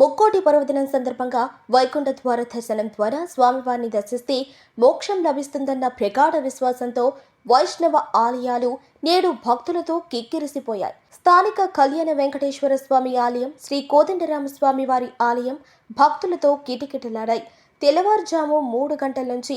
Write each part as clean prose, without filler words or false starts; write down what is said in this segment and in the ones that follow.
ముక్కోటి పర్వదినం సందర్భంగా వైకుంఠ ద్వార దర్శనం ద్వారా స్వామివారిని దర్శిస్తే మోక్షం లభిస్తుందన్న ప్రగాఢ విశ్వాసంతో వైష్ణవ ఆలయాలు నేడు భక్తులతో కిక్కిరిసిపోయాయి. స్థానిక కళ్యాణ వెంకటేశ్వర స్వామి ఆలయం, శ్రీ కోదండరామస్వామి వారి ఆలయం భక్తులతో కిటకిటలాడాయి. తెల్లవారుజాము 3 గంటల నుంచి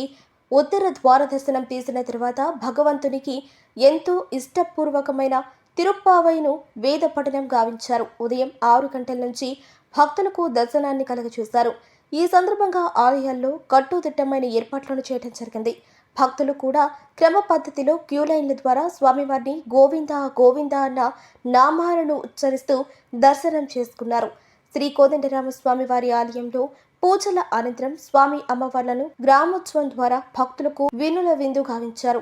ఉత్తర ద్వార దర్శనం తీసిన తర్వాత భగవంతునికి ఎంతో ఇష్టపూర్వకమైన తిరుప్పావైను వేద పఠనం గావించారు. ఉదయం 6 గంటల నుంచి భక్తులకు దర్శనాన్ని కలుగజేశారు. ఈ సందర్భంగా ఆలయాల్లో కట్టుదిట్టమైన ఏర్పాట్లను చేయడం జరిగింది. భక్తులు కూడా క్రమ పద్ధతిలో క్యూ లైన్ల ద్వారా స్వామివారిని గోవింద గోవింద అన్న నామాలను ఉచ్చరిస్తూ దర్శనం చేసుకున్నారు. శ్రీ కోదండరామస్వామి వారి ఆలయంలో పూజల అనంతరం స్వామి అమ్మవార్లను గ్రామోత్సవం ద్వారా భక్తులకు వినుల విందు గావించారు.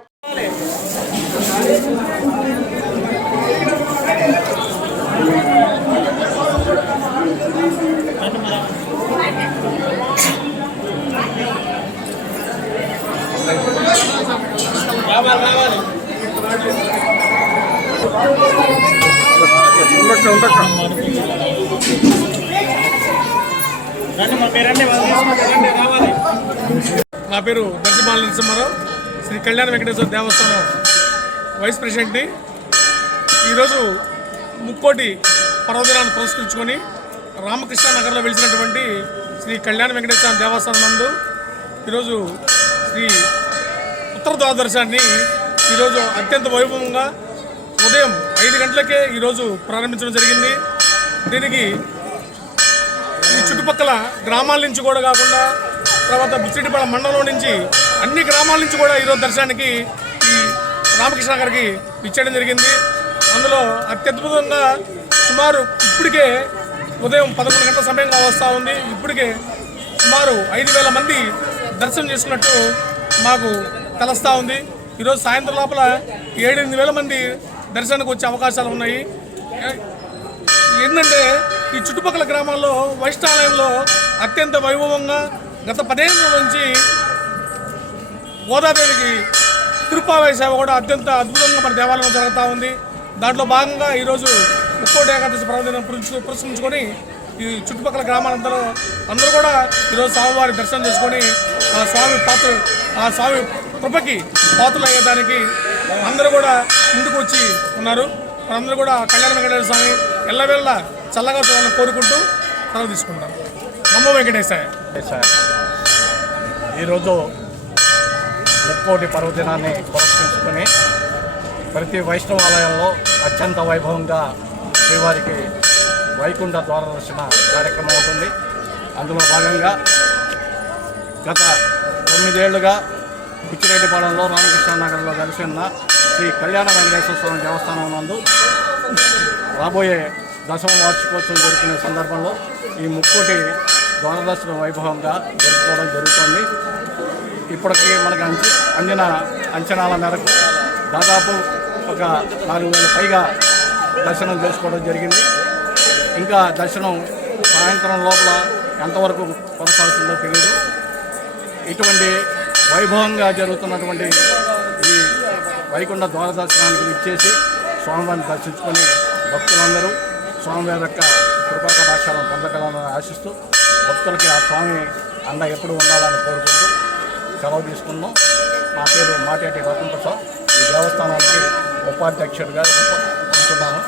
నా పేరు దర్శిమాల నరసింహారావు, శ్రీ కళ్యాణ వెంకటేశ్వర దేవస్థానం వైస్ ప్రెసిడెంట్ని. ఈరోజు ముక్కోటి పర్వదినాన్ని పురస్కరించుకొని రామకృష్ణ నగర్లో వెలిసినటువంటి శ్రీ కళ్యాణ వెంకటేశ్వర దేవస్థానం నందు ఈరోజు శ్రీ ఉత్తర ద్వాదశాన్ని ఈరోజు అత్యంత వైభవంగా ఉదయం 5 గంటలకే ఈరోజు ప్రారంభించడం జరిగింది. దీనికి ఈ చుట్టుపక్కల గ్రామాల నుంచి కూడా కాకుండా తర్వాత బుచ్చిరెడ్డిపాళెం మండలం నుంచి అన్ని గ్రామాల నుంచి కూడా ఈరోజు దర్శనానికి ఈ రామకృష్ణ గారికి ఇచ్చేయడం జరిగింది. అందులో అత్యద్భుతంగా సుమారు ఇప్పటికే ఉదయం 11 గంటల సమయంగా వస్తూ ఉంది. ఇప్పటికే సుమారు 5,000 మంది దర్శనం చేసుకున్నట్టు మాకు తెలుస్తూ ఉంది. ఈరోజు సాయంత్రం లోపల 7,000-8,000 మంది దర్శనానికి వచ్చే అవకాశాలు ఉన్నాయి. ఏంటంటే ఈ చుట్టుపక్కల గ్రామాల్లో వైష్ణాలయంలో అత్యంత వైభవంగా గత 10 ఏళ్ళ నుంచి గోదాదేవికి తిరుప్పావై సేవ కూడా అత్యంత అద్భుతంగా మన దేవాలయంలో జరుగుతూ ఉంది. దాంట్లో భాగంగా ఈరోజు ముక్కోటి ఏకాదశి పర్వదినం పురస్కరించుకొని ఈ చుట్టుపక్కల అందరూ కూడా ఈరోజు స్వామివారి దర్శనం చేసుకొని ఆ స్వామి కృపకి పాత్రలు అయ్యేదానికి అందరూ కూడా ముందుకు వచ్చి ఉన్నారు. అందరూ కూడా కళ్యాణ వెంకటేశ్వర స్వామి ఎల్లవేళ చల్లగా చూడాలని కోరుకుంటూ సెలవు తీసుకుంటాం. నమో వెంకటేశాయ. ఈరోజు ముక్కోటి పర్వదినాన్ని పురస్కరించుకొని ప్రతి వైష్ణవాలయంలో అత్యంత వైభవంగా శ్రీవారికి వైకుంఠ ద్వార దర్శన కార్యక్రమం ఉంటుంది. అందులో భాగంగా గత 9 ఏళ్లుగా బుచ్చిరెడ్డిపాళెంలో రామకృష్ణ నగర్లో కలిసి ఉన్న శ్రీ కళ్యాణ వెంకటేశ్వర స్వామి దేవస్థానం నందు రాబోయే 10వ వార్షికోత్సవం జరుపుకునే సందర్భంలో ఈ ముక్కోటి ద్వారదర్శన వైభవంగా జరుపుకోవడం జరుగుతుంది. ఇప్పటికీ మనకు అందిన అంచనాల మేరకు దాదాపు ఒక 4,000 పైగా దర్శనం చేసుకోవడం జరిగింది. ఇంకా దర్శనం సాయంత్రం లోపల ఎంతవరకు కొనసాగుతుందో తెలియదు. ఇటువంటి వైభవంగా జరుగుతున్నటువంటి ఈ వైకుంఠ ద్వార దర్శనానికి ఇచ్చేసి స్వామివారిని దర్శించుకొని భక్తులందరూ స్వామివారి యొక్క కృపాకటాక్షాలను పొందగలని ఆశిస్తూ భక్తులకి ఆ స్వామి అండ ఎప్పుడు ఉండాలని కోరుకుంటూ సెలవు తీసుకున్నాం. నా పేరు మాటేటి రత్నప్రసాద్. ఈ దేవస్థానానికి ఉపాధ్యక్షుడిగా ఉంటున్నాను.